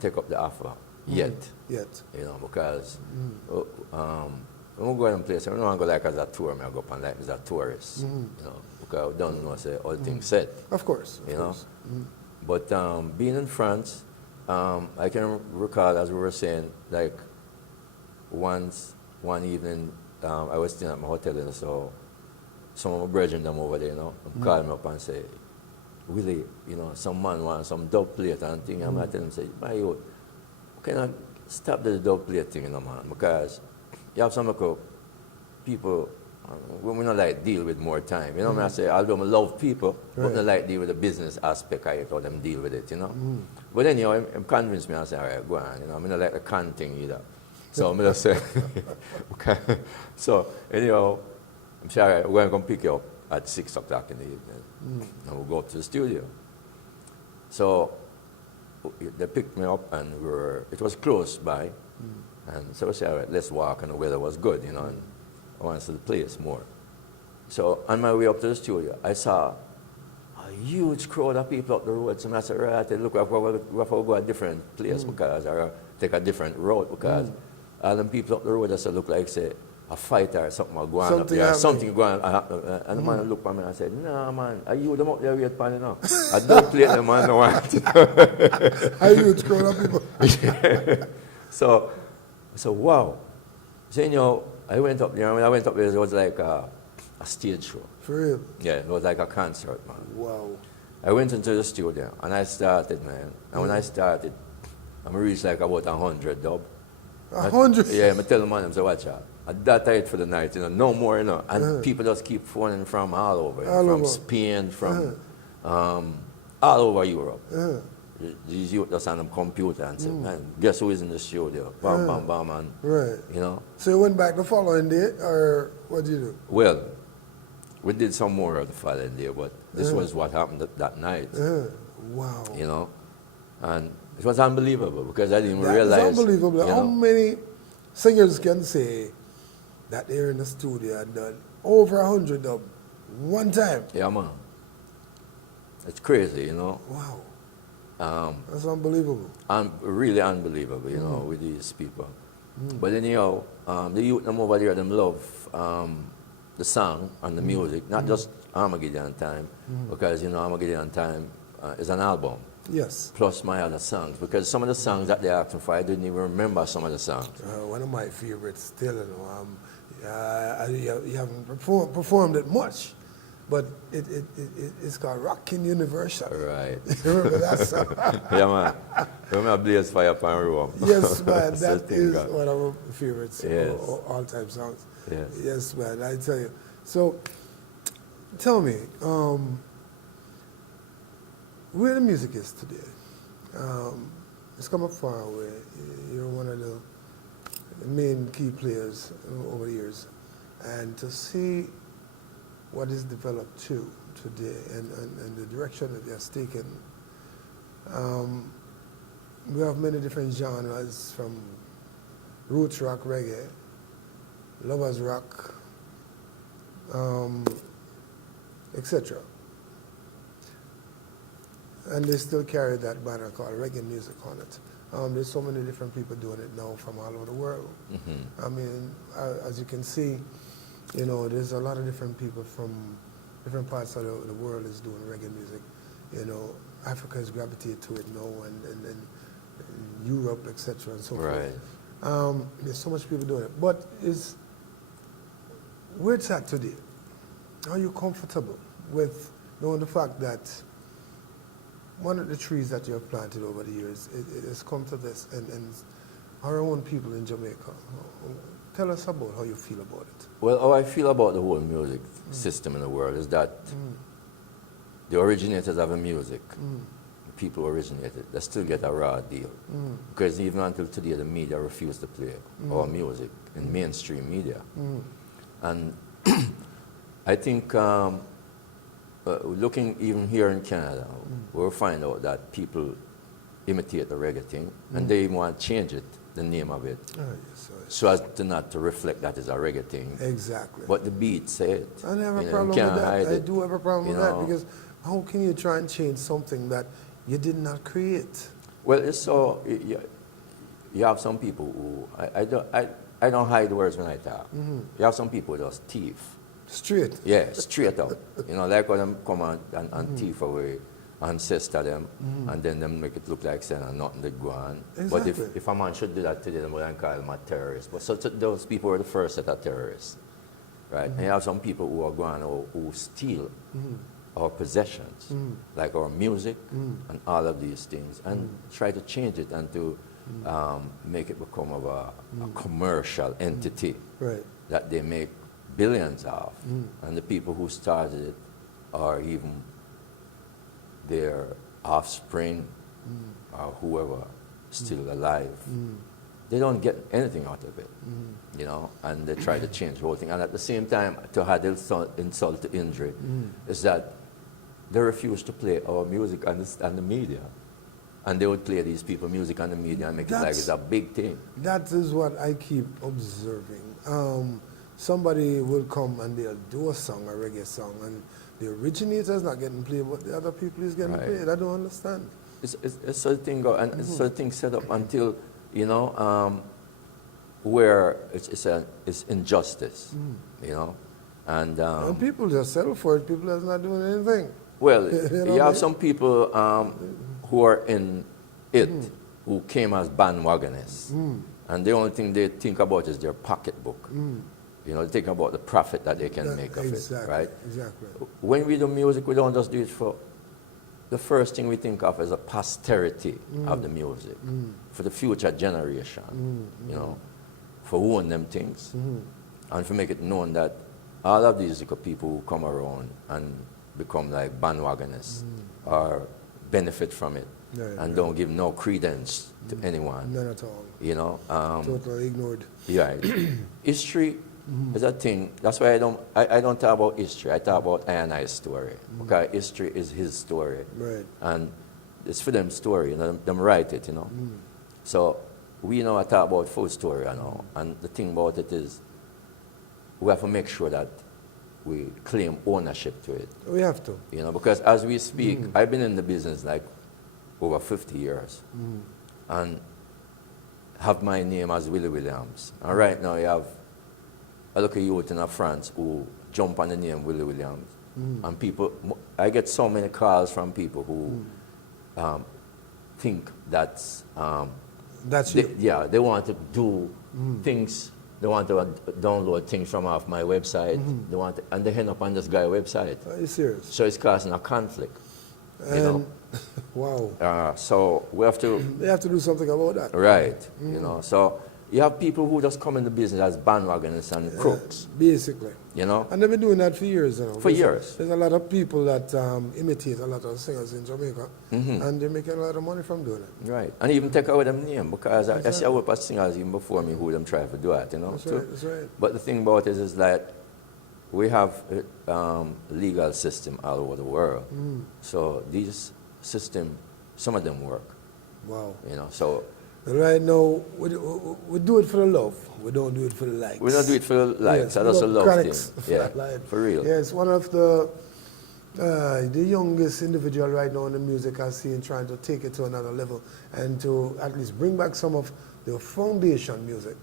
take up the offer yet. Yet. You know, because when we go in place, I don't want to go like as a tour, I go up and like as a tourist, you know, because I don't know, say, all things said. Of course. You know. But being in France, I can recall, as we were saying, like one evening, I was staying at my hotel, and so some of my brethren them over there, you know, call me up and say, Willi, you know, some man wants some dub plate and thing. I'm not telling him, say, my youth, can I stop the dub plate thing, you know, man? Because you have some local people, we don't like deal with more time. You know what I say? Although I love people, but I like deal with the business aspect of it, or them deal with it, you know? But anyhow, I'm convinced me, I say, all right, go on, you know, I don't like the con thing either. So I'm just say, okay. So anyhow, I'm sure I'm going to come pick you up at 6 o'clock in the evening. And we'll go up to the studio. So they picked me up and it was close by. And so I said, all right, let's walk, and the weather was good, you know, and I wanted to see the place more. So on my way up to the studio, I saw a huge crowd of people up the road. So I said, right, look, we have to go a different place because, or take a different road because all them people up the road just look like, say, a fighter or something going on up there, something going on. And the man looked at me and said, nah, man, are you them up there wait for me now? I don't play them, man, no one. Are you crowd of people? So wow. So, you know, I went up there, when I went up there, it was like a stage show. For real? Yeah, it was like a concert, man. Wow. I went into the studio, and I started, man. And when I started, I reached like about 100 dub. 100? Yeah, I tell the man, I say, watch out. I that tight for the night, you know, no more, you know. And people just keep phoning from all over, from Spain, from all over Europe. These youth just on the computer and say, man, guess who is in the studio? Bam, bam, bam, and, you know. So you went back the following day, or what did you do? Well, we did some more of the following day, but this was what happened that night. Wow. You know, and it was unbelievable because I didn't realize. It's unbelievable. How many singers can say that they're in the studio and done over 100 dub one time? Yeah, man. It's crazy, you know. Wow. That's unbelievable. Really unbelievable, you know, with these people. But anyhow, the youth them over there, them love the song and the music, not just Armageddon Time, because, you know, Armageddon Time is an album. Yes. Plus my other songs, because some of the songs that they asked me for, I didn't even remember some of the songs. One of my favorites still, you know, you haven't performed it much, but it's called Rockin' Universal. Right. Remember that song? Yeah, man. Remember Blaze Fire Pan Room? Yes, man. That is one of my favorites, yes. all-time songs. Yes. Yes, man. I tell you. So, tell me, where the music is today. It's come up far away. You're one of the main key players over the years. And to see what is developed too today and the direction that it has taken, we have many different genres from roots rock, reggae, lovers rock, etc. And they still carry that banner called reggae music on it. There's so many different people doing it now from all over the world. I mean, as you can see, you know, there's a lot of different people from different parts of the world is doing reggae music. You know, Africa has gravitated to it now, and Europe, etc., and so forth. There's so much people doing it. But where it's at today, are you comfortable with knowing the fact that one of the trees that you have planted over the years, it has come to this, and our own people in Jamaica. Tell us about how you feel about it. Well, how I feel about the whole music system in the world is that the originators of the music, the people who originated, they still get a raw deal. Because even until today, the media refuse to play our music in mainstream media. And I think looking even here in Canada, we'll find out that people imitate the reggae thing, and they want to change it, the name of it, so as to not to reflect that it's a reggae thing. Exactly. But the beat say it. I have a You know, problem you with can't that. hide I it, do have a problem you with that know. because how can you try and change something that you did not create? Well, it's so, you have some people who, I don't hide words when I talk. You have some people who just thief. Straight. Yeah, straight up. You know, like when them come and thief away ancestor them, and then them make it look like saying nothing they go on. Exactly. But if a man should do that today, then we can call him a terrorist. But so those people were the first set of terrorists, right? And you have some people who are going who steal our possessions, like our music and all of these things, and try to change it and to make it become of a commercial entity that they make billions of. And the people who started it are even their offspring or whoever still alive. They don't get anything out of it, you know, and they try to change the whole thing. And at the same time, to add insult to injury, is that they refuse to play our music and the media. And they would play these people music on the media and make it like it's a big thing. That is what I keep observing. Somebody will come and they'll do a song, a reggae song, and the originator is not getting played, but the other people is getting played. I don't understand. It's a thing, and it's a thing set up until, you know, where it's injustice, you know, and people just settle for it. People are not doing anything. Well, You know you have some people who are in it, who came as bandwagonists, and the only thing they think about is their pocketbook. You know, they think about the profit that they can make of it, right? Exactly. When we do music, we don't just do it for, the first thing we think of is a posterity of the music, for the future generation, you know, for who own them things, and for make it known that all of these people who come around and become like bandwagonists or benefit from it and don't give no credence to anyone. None at all. You know? Totally ignored. Yeah. History is a thing. That's why I don't talk about history. I talk about I and I's story. Because history is his story. Right. And it's for them story, you know, them write it, you know. So we know I talk about full story, you know. And the thing about it is we have to make sure that we claim ownership to it. We have to. You know, because as we speak, I've been in the business like over 50 years. And have my name as Willi Williams. And right now you have a look at youth in France who jump on the name Willi Williams. And people, I get so many calls from people who think that's you. Yeah, they want to do things. They want to download things from off my website. They want to, and they end up on this guy's website. Are you serious? So it's causing a conflict. You know? Wow. So we have to. They have to do something about that. Right. You know. So you have people who just come in the business as bandwagonists and crooks. Basically. You know. And they've been doing that for years now. For years. There's a lot of people that imitate a lot of singers in Jamaica, and they're making a lot of money from doing it. Right. And even take away them name, because I see a lot of singers even before me who them try to do that, you know. That's right, that's right. But the thing about it is that we have legal system all over the world. So these system, some of them work. Wow. You know, so right now, we do it for the love. We don't do it for the likes. we don't do it for the likes. That's a love thing. Yeah, for real. Yes, one of the youngest individual right now in the music I've seen trying to take it to another level and to at least bring back some of the foundation music.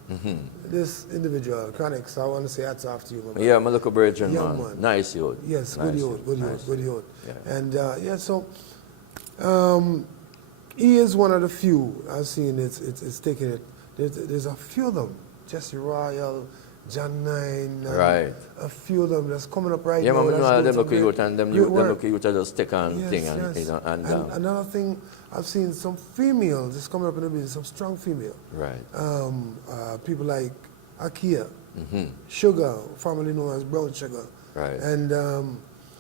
This individual, Chronix, I want to say hats off to you, my brother. Yeah, my local brethren, Young man. man. Nice youth. Yes, Nice good youth, good youth, good youth. Yeah. And yeah, so he is one of the few I've seen it's taking it. There's a few of them. Jesse Royal, John Nine, and Right. a few of them that's coming up right Yeah, now. man, that's know doing them some look youth and them great work. look youth just take on Yes, thing and yes. you know and Another thing, I've seen some females just coming up in the business, some strong female. right. People like Akia, Mm-hmm. Sugar, formerly known as Brown Sugar. Right. And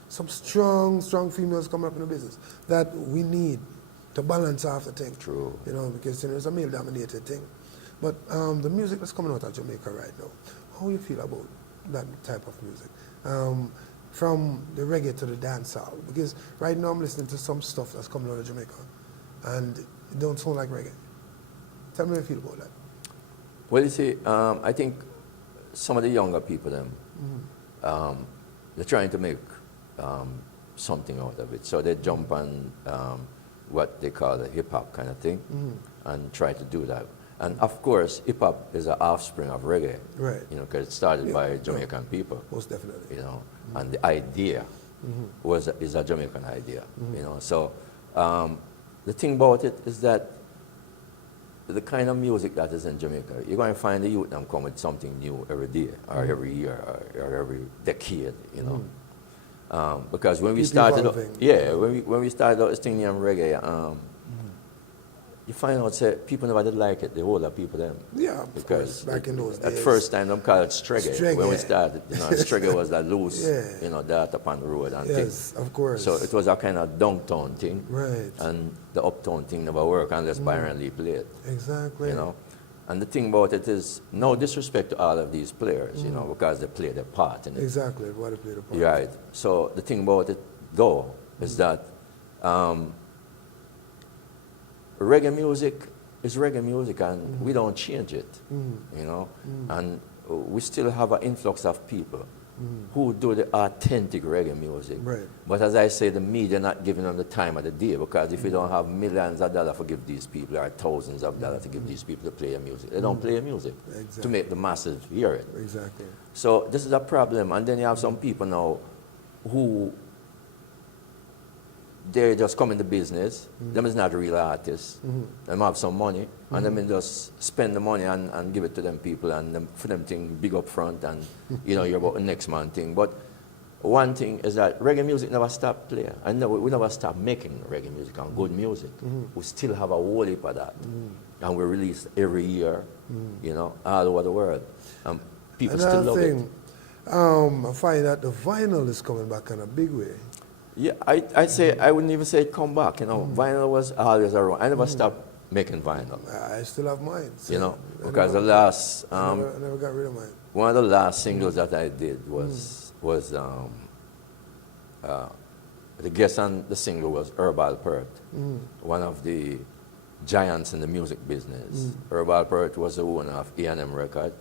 some strong females coming up in the business that we need to balance off the thing. True. You know, because it's a male-dominated thing. But the music that's coming out of Jamaica right now, how you feel about that type of music? From the reggae to the dancehall? Because right now I'm listening to some stuff that's coming out of Jamaica, and it don't sound like reggae. Tell me how you feel about that. Well, you see, I think some of the younger people, they're trying to make something out of it. So they jump on what they call the hip-hop kind of thing and try to do that. And of course, hip-hop is an offspring of reggae. Right. You know, because it started by Jamaican people. Most definitely. You know, and the idea is a Jamaican idea. You know, so the thing about it is that the kind of music that is in Jamaica, you're going to find the youth them come with something new every day, or every year, or every decade. You know, because when we Keep started, evolving. when we started out this thing named reggae, you find out say people never did like it. The older people them. Yeah, of course, back in those days. At first time, them called it stregge. When we started, you know, stregge was that loose, Yeah. you know, that upon the road and things. Yes, of course. So it was a kind of downtown thing. Right. And the uptown thing never worked unless Byron Lee played. Exactly. You know. And the thing about it is no disrespect to all of these players, you know, because they play their part in it. Exactly, what they played a part. Right. So the thing about it, though, is that reggae music is reggae music, and we don't change it, you know. And we still have an influx of people who do the authentic reggae music. Right. But as I say, the media not giving them the time of the day, because if you don't have millions of dollars to give these people, or thousands of dollars to give these people to play your music, they don't play your music Exactly. to make the masses hear it. Exactly. So this is a problem, and then you have some people now who they just come in the business. Them is not real artists. Them have some money, and them just spend the money and give it to them people, and them, for them thing big up front, and you know you're about the next man thing. But one thing is that reggae music never stopped playing, and we never stopped making reggae music and good music. We still have a whole heap of that, and we release every year, you know, all over the world, and people still Another love thing, it. I find that the vinyl is coming back in a big way. Yeah, I say I wouldn't even say come back. You know, vinyl was always around. I never stopped making vinyl. I still have mine. So You know, I because the never- last I never got rid of mine. one of the last singles that I did was the guest on the single was Herbal Pert, one of the giants in the music business. Herbal Pert was the owner of E&M Record,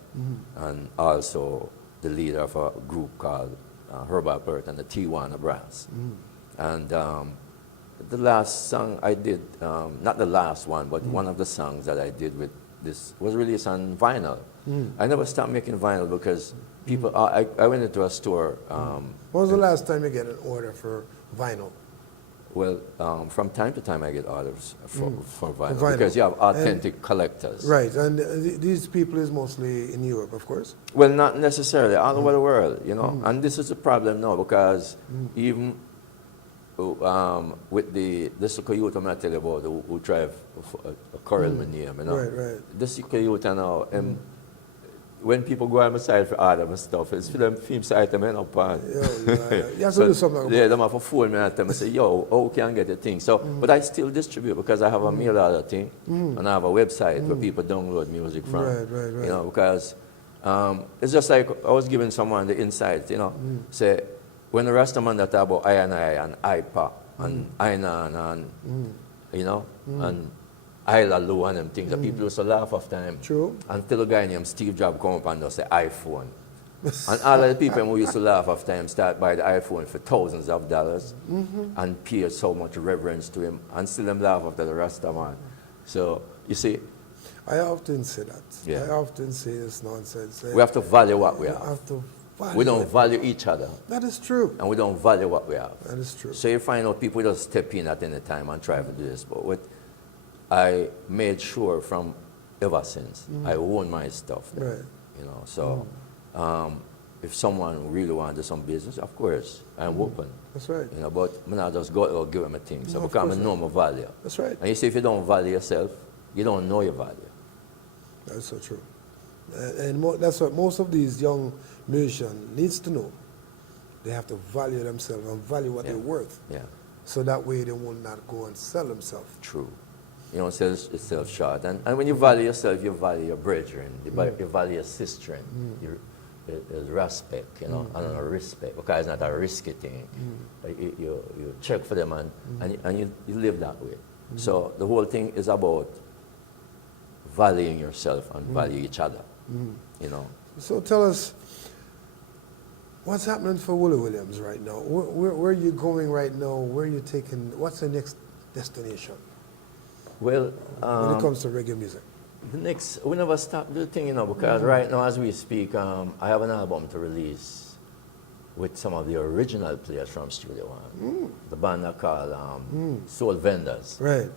and also the leader of a group called Herbal Pert and the Tijuana Brass. And the last song I did, not the last one, but one of the songs that I did with this was released on vinyl. I never stopped making vinyl because people, I went into a store. When was the last time you get an order for vinyl? Well, from time to time I get orders for vinyl, vinyl. because you have authentic collectors. Right, and these people is mostly in Europe, of course. Well, not necessarily, all over the world, you know. And this is the problem now, because even with this youth I'm not telling you about who drive a Coral name, you know. Right. This youth now, when people go on my side for order and stuff, it's for them film site them end up on. You have to do something about Yeah, them have to phone me and tell me, say, yo, how can I get the thing? So, but I still distribute because I have a mail order thing, and I have a website where people download music from. Right. You know, because it's just like I was giving someone the insight, you know, say, when the Rastaman that talk about I and IPA and Ainan and, you know, and Isla Lou and them things, that people used to laugh off time. True. Until a guy named Steve Jobs come up and just say iPhone. And all of the people who used to laugh off time start buy the iPhone for thousands of dollars and pay so much reverence to him, and still them laugh after the Rastaman. So, you see, I often say that. Yeah. I often say this nonsense. we have to value what we You have. have to value We don't it. value each other, That is true. and we don't value what we have. That is true. So you find out people just step in at any time and try to do this. But what I made sure from ever since, I own my stuff. Then, Right. You know, so if someone really wants to do some business, of course, I'm open. That's right. You know, but I'm not just go out and give them a thing. So No, of because I course know my value. That's right. And you see, if you don't value yourself, you don't know your value. That's so true. And that's what most of these young musicians needs to know. They have to value themselves and value what they're worth. Yeah, So that way they will not go and sell themselves. true. You don't sell yourself short. And when you value yourself, you value your brethren, you value your sister. There's respect, you know, and respect, because it's not a risky thing. You check for them and you live that way. So the whole thing is about valuing yourself and value each other, you know. So tell us, what's happening for Willi Williams right now? Where are you going right now? Where are you taking, what's the next destination Well, when it comes to reggae music? the next, we never stop the thing, you know, because right now as we speak, I have an album to release with some of the original players from Studio One. The band I call Soul Vendors. Right.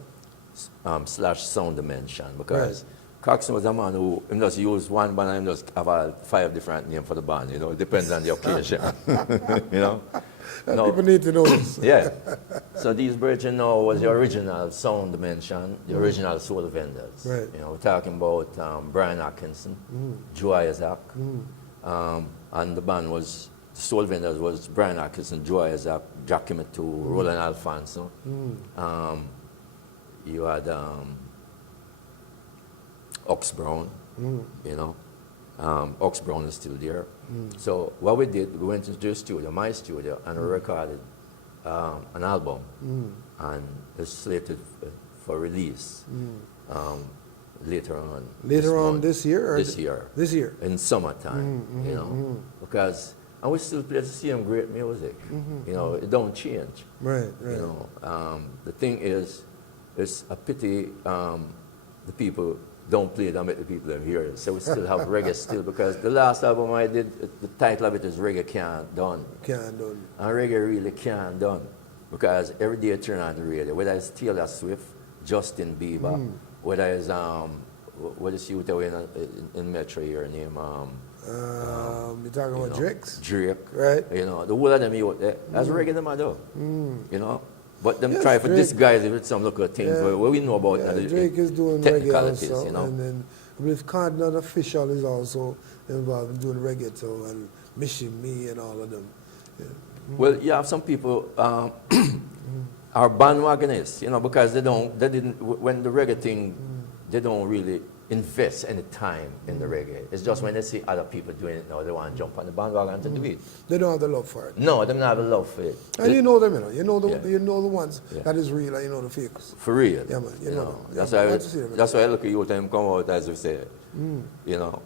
/ Sound Dimension, because Coxon was a man who just use one band and just have 5 different names for the band, you know, it depends on the occasion, you know. No. People need to know this. Yeah. So these brethren now was the original Sound Dimension, the original Soul Vendors. Right. You know, we're talking about Brian Atkinson, Joe Isaac, and the band was, Soul Vendors was Brian Atkinson, Joe Isaac, Jackie Matu, Roland Alfonso. You had Ox Brown, you know. Ox Brown is still there. So what we did, we went into the studio, my studio, and we recorded an album, and it's slated for release later on. Later on month. this year? Or This year. This year. In summertime, you know, because, and we still play the same great music, you know, it don't change. Right, right. You know, the thing is, it's a pity the people don't play it and make the people hear it. So we still have reggae still, because the last album I did, the title of it is Reggae Can't Done. Can't done. And reggae really can't done. Because every day I turn on the radio, whether it's Taylor Swift, Justin Bieber, whether it's, what is you in Metro here, name? You're talking about Drake's? Drake. Right. You know, the whole of them out there, that's reggae them I do. You know? But them Yes, try for Drake. disguise it with some local things where we know about Drake is doing reggae technicalities, also, you know. and then I believe Cardinal Official is also involved in doing reggae too, and Mission Me and all of them. Yeah. Well, you have some people are bandwagonists, you know, because they didn't, when the reggae thing, they don't really invest any time in the reggae. It's just when they see other people doing it now, they want to jump on the bandwagon to do it. They don't have the love for it. No, they don't have a love for it. And you know them, you know. You know the ones Yeah. that is real, and you know the fakes. For real. Yeah, man. You know them. That's Yeah, why man. That's that's why I look at you and come out as we say. You know.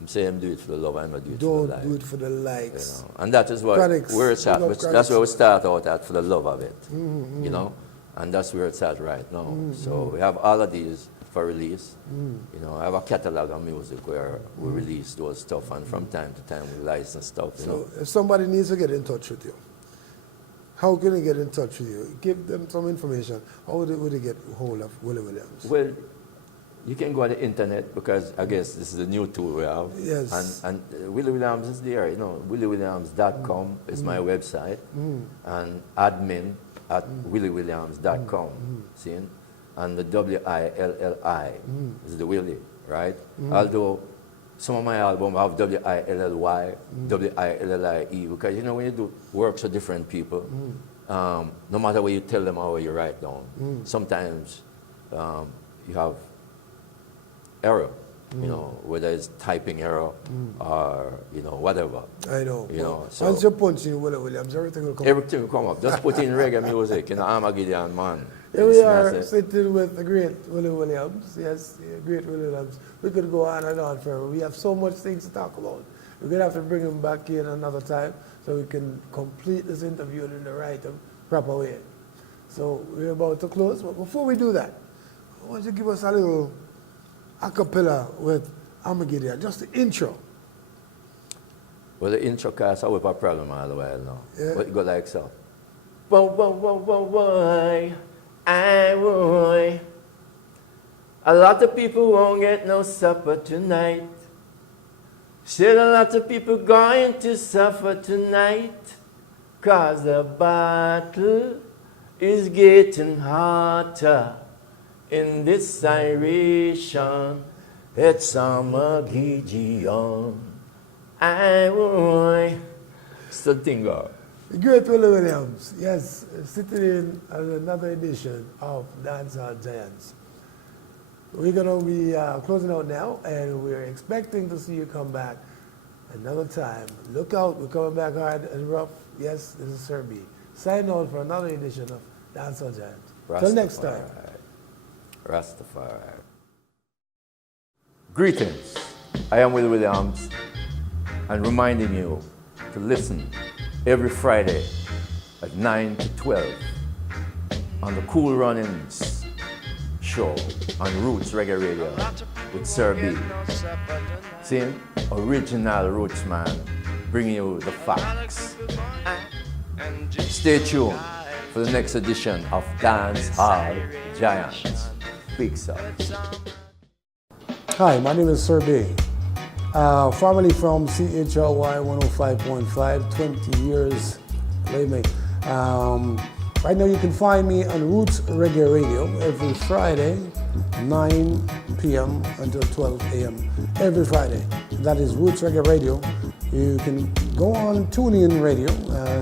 I'm saying I'm doing it for the love, I'm not doing it for the Don't life. do it for the You likes. know. And that is what Chronics. where it's We at. love That's chronics. where we start out at, for the love of it. You know? And that's where it's at right now. So we have all of these for release. You know, I have a catalog of music where we release those stuff, and from time to time we license stuff, you know. So if somebody needs to get in touch with you, how can they get in touch with you? Give them some information. How would they get hold of Willi Williams? Well, you can go on the internet, because I guess this is a new tool we have. Yes. And Willi Williams is there, you know. WilliWilliams.com is my website. And admin at WilliWilliams.com. See? And the WILLI is the Willi, right? Although some of my albums have WILLY, WILLIE, because you know when you do works with different people, no matter what you tell them or what you write down, sometimes you have error, you know, whether it's typing error or, you know, whatever. I know. You know, so once you punch in Willi Williams, everything will come. everything will come up. Just put in reggae music, you know, Armageddon Man. Here we It's are massive. sitting with the great Willi Williams. Yes, great Willi Williams. We could go on and on forever. We have so much things to talk about. We're going to have to bring him back in another time so we can complete this interview in the right and proper way. So we're about to close. But before we do that, I want you to give us a little a cappella with Armageddon, just the intro. Well, the intro cast, I have a problem all the while now. Yeah. But it go like so. Whoa, whoa, whoa, whoa, whoa, I woy. A lot of people won't get no supper tonight. Still a lot of people going to suffer tonight, 'cause the battle is getting hotter in this iration. It's Gideon. I will. It's the thing, God. The great Willi Williams, yes, sitting in on another edition of Dancehall Giants. We're going to be closing out now, and we're expecting to see you come back another time. Look out, we're coming back hard and rough. Yes, this is SirB. Sign on for another edition of Dancehall Giants. Till next time. Rastafari. Greetings. I am Willi Williams, and reminding you to listen every Friday at 9 to 12 on the Cool Runnings show on Roots Reggae Radio with SirB. See, original Roots man, bringing you the facts. Stay tuned for the next edition of Dancehall Giants. Peace out. Hi, my name is SirB. Formerly from CHLY 105.5, 20 years, believe me. Right now you can find me on Roots Reggae Radio every Friday, 9 p.m. until 12 a.m. every Friday. That is Roots Reggae Radio. You can go on TuneIn Radio,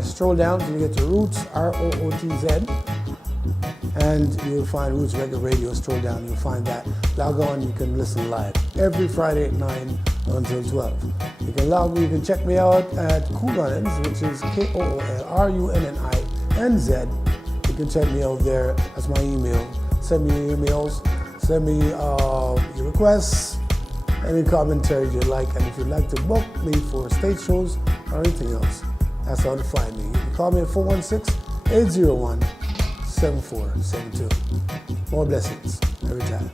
stroll down till you get to Roots, ROOTZ, and you'll find Roots Reggae Radio. Stroll down, you'll find that. Log on, you can listen live every Friday at 9 until 12. You can check me out at Cool Runnings, which is KOOLRUNNINZ. You can check me out there. That's my email. Send me your emails, send me your requests, any commentary you like, and if you'd like to book me for stage shows or anything else, that's how to find me. You can call me at 416-801-7472. More blessings every time.